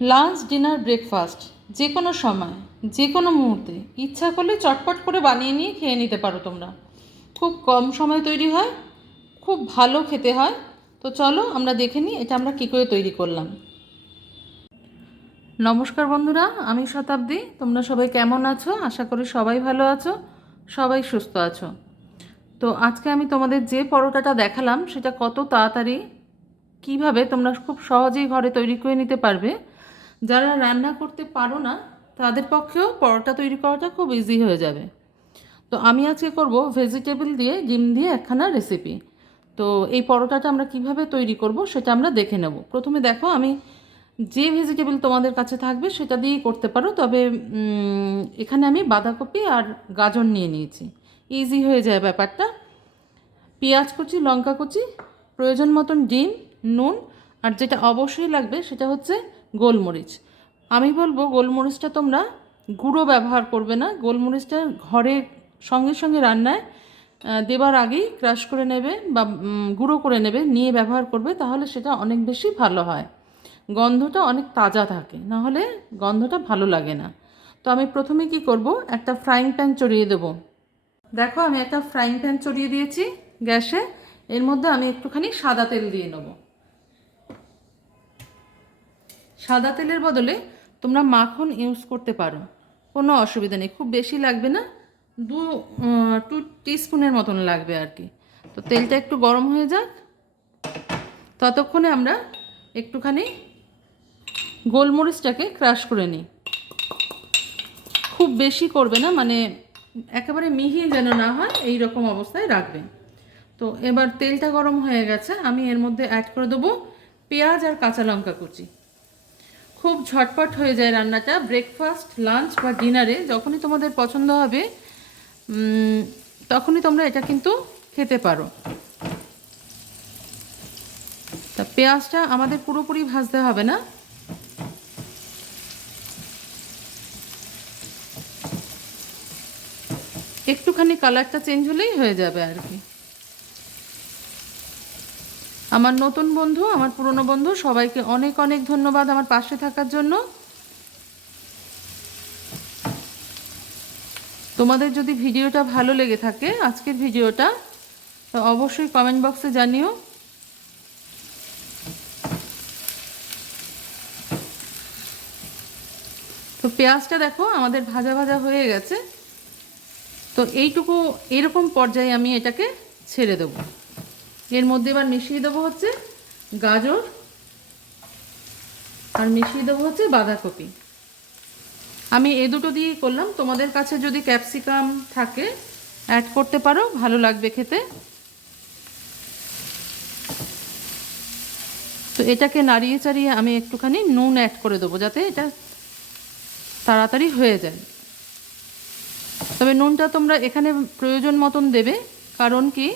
Lunch, dinner, breakfast যে কোনো সময়, যে কোনো মুহূর্তে ইচ্ছা করলে চটপট করে বানিয়ে নিয়ে খেয়ে নিতে পারো তোমরা। খুব কম সময় তৈরি হয়, খুব ভালো খেতে হয়। তো চলো আমরা দেখে নিই এটা আমরা কী করে তৈরি করলাম। নমস্কার বন্ধুরা, আমি শতাব্দী। তোমরা সবাই কেমন আছো? আশা করি সবাই ভালো আছো, সবাই সুস্থ আছো। তো আজকে আমি তোমাদের যে পরোটাটা দেখালাম সেটা কত তাড়াতাড়ি কিভাবে তোমরা খুব সহজেই ঘরে তৈরি করে নিতে পারবে। যারা রান্না করতে পারো না তাদের পক্ষেও পরোটা তৈরি করাটা খুব ইজি হয়ে যাবে। তো আমি আজকে করব ভেজিটেবল দিয়ে ডিম দিয়ে একখানা রেসিপি। তো এই পরোটাটা আমরা কিভাবে তৈরি করব সেটা আমরা দেখে নেব। প্রথমে দেখো, আমি যে ভেজিটেবল তোমাদের কাছে থাকবে সেটা দিয়েই করতে পারো, তবে এখানে আমি বাঁধাকপি আর গাজর নিয়ে নিয়েছি, ইজি হয়ে যায় ব্যাপারটা। পেঁয়াজ কুচি, লঙ্কা কুচি, প্রয়োজন মতন ডিম, নুন, আর যেটা অবশ্যই লাগবে সেটা হচ্ছে গোলমরিচ। আমি বলবো গোলমরিচটা তোমরা গুঁড়ো ব্যবহার করবে না, গোলমরিচটা ঘরে সঙ্গে সঙ্গে রান্নায় দেবার আগেই ক্রাশ করে নেবে বা গুঁড়ো করে নেবে, নিয়ে ব্যবহার করবে, তাহলে সেটা অনেক বেশি ভালো হয়। গন্ধটা অনেক তাজা থাকে, নাহলে গন্ধটা ভালো লাগে না। তো আমি প্রথমে কি করব, একটা ফ্রাইং প্যান চড়িয়ে দেবো। দেখো, আমি একটা ফ্রাইং প্যান চড়িয়ে দিয়েছি গ্যাসে। এর মধ্যে আমি একটুখানি সাদা তেল দিয়ে নেব। সাদা তেলের বদলে তোমরা মাখন ইউজ করতে পারো, কোনো অসুবিধা নেই, খুব বেশি লাগবে না, 2 টিস্পুনের মতন লাগবে আর কি। তো তেলটা একটু গরম হয়ে যাক, ততক্ষণে আমরা একটুখানি গোলমরিচটাকে ক্রাশ করে নিই। খুব বেশি করবে না, মানে একেবারে মিহি যেন না হয়, এই রকম অবস্থায় রাখবে। তো এবার তেলটা গরম হয়ে গেছে, আমি এর মধ্যে অ্যাড করে দেবো পেঁয়াজ আর কাঁচা লঙ্কা কুচি। খুব ঝটপট হয়ে যায় রান্নাটা। ব্রেকফাস্ট, লাঞ্চ বা ডিনারে যখনই তোমাদের পছন্দ হবে তখনই তোমরা এটা কিন্তু খেতে পারো। তা পেঁয়াজটা আমাদের পুরোপুরি ভাজতে হবে না, একটুখানি কালারটা চেঞ্জ হলেই হয়ে যাবে আর কি। আমার নতুন বন্ধু, আমার পুরনো বন্ধু, সবাইকে অনেক অনেক ধন্যবাদ আমার পাশে থাকার জন্য। তোমাদের যদি ভিডিওটা ভালো লেগে থাকে, আজকের ভিডিওটা, তো অবশ্যই কমেন্ট বক্সে জানিও। তো পেঁয়াজটা দেখো আমাদের ভাজা ভাজা হয়ে গেছে। তো এইটুকু এরকম পর্যায়ে আমি এটাকে ছেড়ে দেবো। এর মধ্যে এবার মিশিয়ে দেবো হচ্ছে গাজর, আর মিশিয়ে দেবো হচ্ছে বাঁধাকপি। আমি এ দুটো দিয়েই করলাম, তোমাদের কাছে যদি ক্যাপসিকাম থাকে অ্যাড করতে পারো, ভালো লাগবে খেতে। তো এটাকে নাড়িয়ে চাড়িয়ে আমি একটুখানি নুন অ্যাড করে দেবো, যাতে এটা তাড়াতাড়ি হয়ে যায়। তবে নুনটা তোমরা এখানে প্রয়োজন মতন দেবে, কারণ কি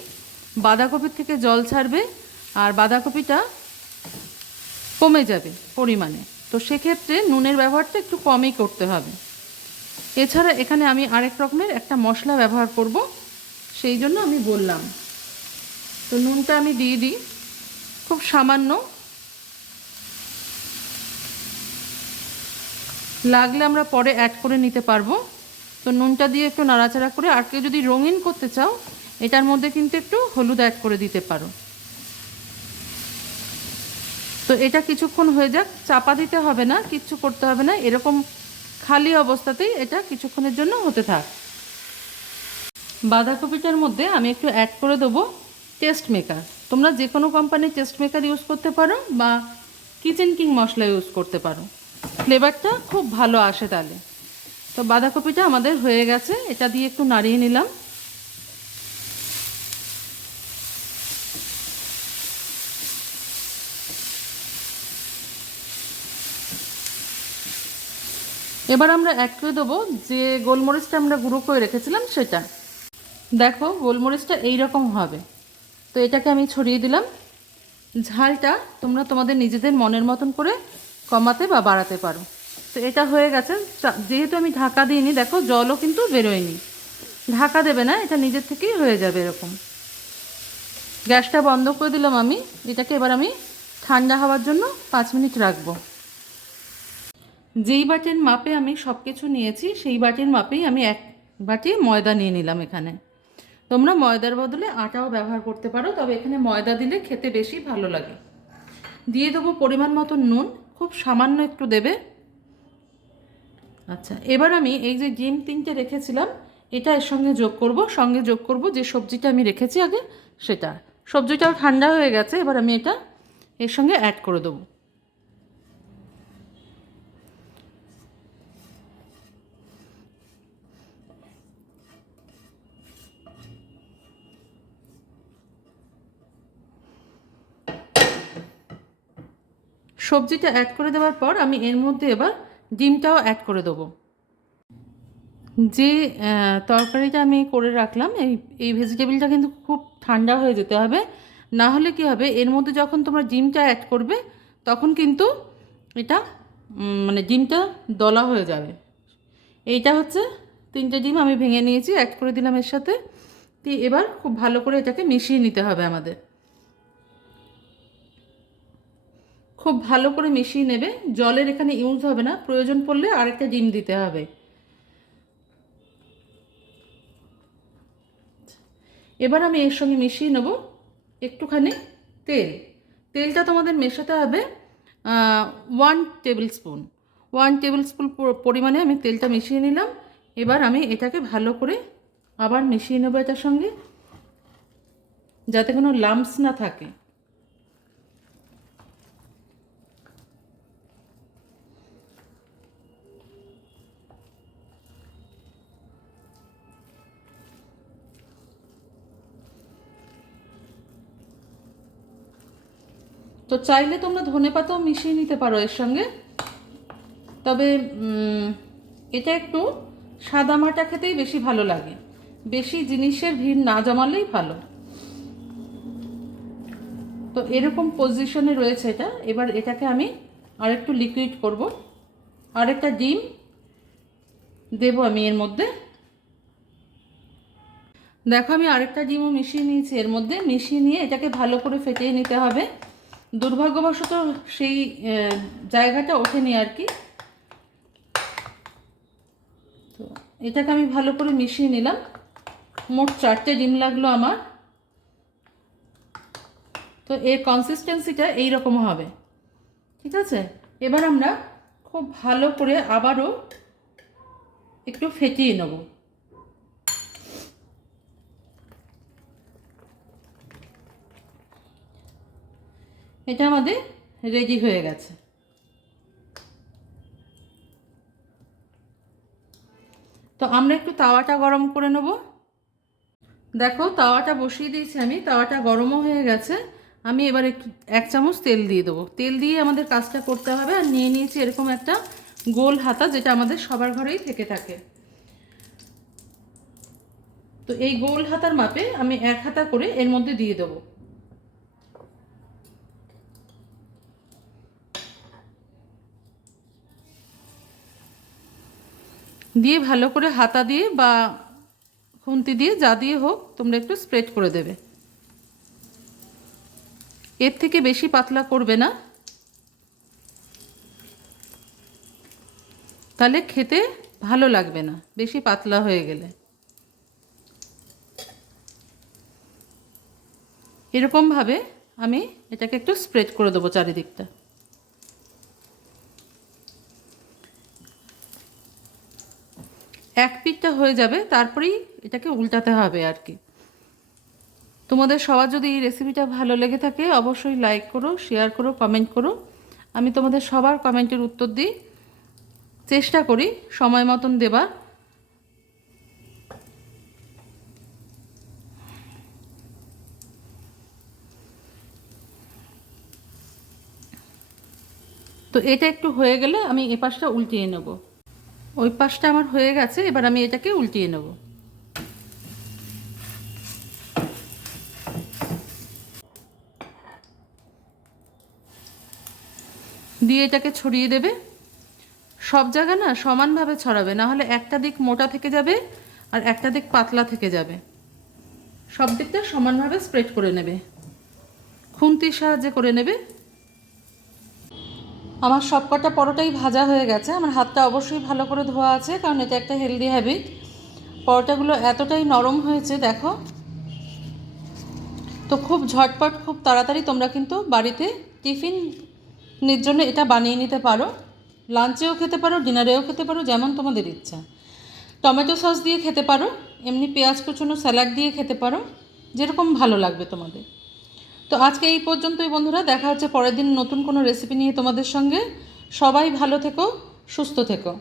বাঁধাকপির থেকে জল ছাড়বে আর বাঁধাকপিটা কমে যাবে পরিমাণে, তো সেক্ষেত্রে নুনের ব্যবহারটা একটু কমই করতে হবে। এছাড়া এখানে আমি আরেক রকমের একটা মশলা ব্যবহার করব, সেই জন্য আমি বললাম। তো নুনটা আমি দিয়ে দিই খুব সামান্য, লাগলে আমরা পরে অ্যাড করে নিতে পারবো। তো নুনটা দিয়ে একটু নাড়াচাড়া করে, আর কেউ যদি রঙিন করতে চাও এটার মধ্যে কিন্তু একটু হলুদ অ্যাড করে দিতে পারো। তো এটা কিছুক্ষণ হয়ে যাক, চাপা দিতে হবে না, কিচ্ছু করতে হবে না, এরকম খালি অবস্থাতেই এটা কিছুক্ষণের জন্য হতে থাক। বাঁধাকপিটার মধ্যে আমি একটু অ্যাড করে দেবো টেস্ট মেকার। তোমরা যে কোনো কোম্পানির টেস্ট মেকার ইউজ করতে পারো বা কিচেন কিং মশলা ইউজ করতে পারো, ফ্লেভারটা খুব ভালো আসে তাহলে। তো বাঁধাকপিটা আমাদের হয়ে গেছে, এটা দিয়ে একটু নাড়িয়ে নিলাম। এবার আমরা অ্যাড করে দেবো যে গোলমরিচটা আমরা গুঁড়ো করে রেখেছিলাম সেটা। দেখো গোলমরিচটা এই রকম হবে। তো এটাকে আমি ছড়িয়ে দিলাম। ঝালটা তোমরা তোমাদের নিজেদের মনের মতন করে কমাতে বা বাড়াতে পারো। তো এটা হয়ে গেছে, যেহেতু আমি ঢাকা দিইনি, দেখো জলও কিন্তু বেরোয়নি, ঢাকা দেবে না, এটা নিজের থেকেই হয়ে যাবে এরকম। গ্যাসটা বন্ধ করে দিলাম আমি। এটাকে এবার আমি ঠান্ডা হওয়ার জন্য 5 মিনিট রাখবো। যেই বাটির মাপে আমি সব কিছু নিয়েছি সেই বাটির মাপেই আমি 1 বাটি ময়দা নিয়ে নিলাম এখানে। তোমরা ময়দার বদলে আটাও ব্যবহার করতে পারো, তবে এখানে ময়দা দিলে খেতে বেশি ভালো লাগে। দিয়ে দেবো পরিমাণ মতো নুন, খুব সামান্য একটু দেবে। আচ্ছা, এবার আমি এই যে ডিম 3টে রেখেছিলাম এটা এর সঙ্গে যোগ করব যে সবজিটা আমি রেখেছি আগে সেটা। সবজিটাও ঠান্ডা হয়ে গেছে, এবার আমি এটা এর সঙ্গে অ্যাড করে দেবো। সবজিটা অ্যাড করে দেওয়ার পর আমি এর মধ্যে এবার ডিমটাও অ্যাড করে দেবো। যে তরকারিটা আমি করে রাখলাম এই ভেজিটেবলটা কিন্তু খুব ঠান্ডা হয়ে যেতে হবে, না হলে কী হবে এর মধ্যে যখন তোমরা ডিমটা অ্যাড করবে তখন কিন্তু এটা মানে ডিমটা দলা হয়ে যাবে। এইটা হচ্ছে 3টে ডিম আমি ভেঙে নিয়েছি, অ্যাড করে দিলাম এর সাথে। তো এবার খুব ভালো করে এটাকে মিশিয়ে নিতে হবে আমাদের, খুব ভালো করে মিশিয়ে নেবে। জলের এখানে ইউজ হবে না, প্রয়োজন পড়লে আরেকটা ডিম দিতে হবে। এবার আমি এর সঙ্গে মিশিয়ে নেব একটুখানি তেলটা তোমাদের মেশাতে হবে 1 টেবিল স্পুন। 1 টেবিল স্পুন পরিমাণে আমি তেলটা মিশিয়ে নিলাম। এবার আমি এটাকে ভালো করে আবার মিশিয়ে নেব এটার সঙ্গে, যাতে কোনো লাম্পস না থাকে। তো চাইলে তোমরা ধনেপাতাও মিশিয়ে নিতে পারো এর সঙ্গে, তবে এটা একটু সাদামাটা খেতেই বেশি ভালো লাগে, বেশি জিনিসের ভিড় না জমালেই ভালো। তো এরকম পজিশনে রয়েছে এটা। এবার এটাকে আমি আরেকটু লিকুইড করব, আরেকটা ডিম দেব আমি এর মধ্যে। দেখো আমি আরেকটা ডিমও মিশিয়ে নিয়েছি এর মধ্যে, মিশিয়ে নিয়ে এটাকে ভালো করে ফেটিয়ে নিতে হবে। দুর্ভাগ্যবশত সেই জায়গাটা ওঠেনি আর কি। তো এটাকে আমি ভালো করে মিশিয়ে নিলাম। মোট 4টে ডিম লাগলো আমার। তো এর কনসিস্টেন্সিটা এইরকম হবে, ঠিক আছে। এবার আমরা খুব ভালো করে আবারও একটু ফেটিয়ে নেব। এটা আমাদের রেডি হয়ে গেছে। তো আমরা একটু তাওয়াটা গরম করে নেব। দেখো তাওয়াটা বসিয়ে দিয়েছি আমি, তাওয়াটা গরমও হয়ে গেছে। আমি এবার একটু 1 চামচ তেল দিয়ে দেবো। তেল দিয়ে আমাদের কাজটা করতে হবে। আর নিয়ে নিয়েছি এরকম একটা গোল হাতা, যেটা আমাদের সবার ঘরেই থেকে থাকে। তো এই গোল হাতার মাপে আমি 1 হাতা করে এর মধ্যে দিয়ে দেবো। দিয়ে ভালো করে হাতা দিয়ে বা খুন্তি দিয়ে যা দিয়ে হোক তোমরা একটু স্প্রেড করে দেবে। এর থেকে বেশি পাতলা করবে না, তাহলে খেতে ভালো লাগবে না বেশি পাতলা হয়ে গেলে। এরকমভাবে আমি এটাকে একটু স্প্রেড করে দেবো চারিদিকটা। এক পিঠটা হয়ে যাবে, তারপরেই এটাকে উল্টাতে হবে আর কি। তোমাদের সবার যদি এই রেসিপিটা ভালো লেগে থাকে অবশ্যই লাইক করো, শেয়ার করো, কমেন্ট করো। আমি তোমাদের সবার কমেন্টের উত্তর দিই, চেষ্টা করি সময় মতন দেবার। তো এটা একটু হয়ে গেলে আমি এ পাশটা উল্টিয়ে নেব। ওই পাশটা আমার হয়ে গেছে, এবার আমি এটাকে উল্টিয়ে নেব। দিয়ে এটাকে ছড়িয়ে দেবে। সব জায়গা না সমানভাবে ছড়াবে, না হলে একটা দিক মোটা থেকে যাবে আর একটা দিক পাতলা থেকে যাবে। সব দিকটা সমানভাবে স্প্রেড করে নেবে, খুন্তির সাহায্যে করে নেবে। আমার সবকটা পরোটাই ভাজা হয়ে গেছে। আমার হাতটা অবশ্যই ভালো করে ধোয়া আছে, কারণ এটা একটা হেলদি হ্যাবিট। পরোটাগুলো এতটাই নরম হয়েছে দেখো। তো খুব ঝটপট, খুব তাড়াতাড়ি তোমরা কিন্তু বাড়িতে টিফিনের জন্য এটা বানিয়ে নিতে পারো। লাঞ্চেও খেতে পারো, ডিনারেও খেতে পারো, যেমন তোমাদের ইচ্ছা। টমেটো সস দিয়ে খেতে পারো, এমনি পেঁয়াজ কুচনো স্যালাড দিয়ে খেতে পারো, যেরকম ভালো লাগবে তোমাদের। তো আজকে এই পর্যন্তই বন্ধুরা, দেখা হচ্ছে পরের দিন নতুন কোনো রেসিপি নিয়ে তোমাদের সঙ্গে। সবাই ভালো থেকো, সুস্থ থেকো।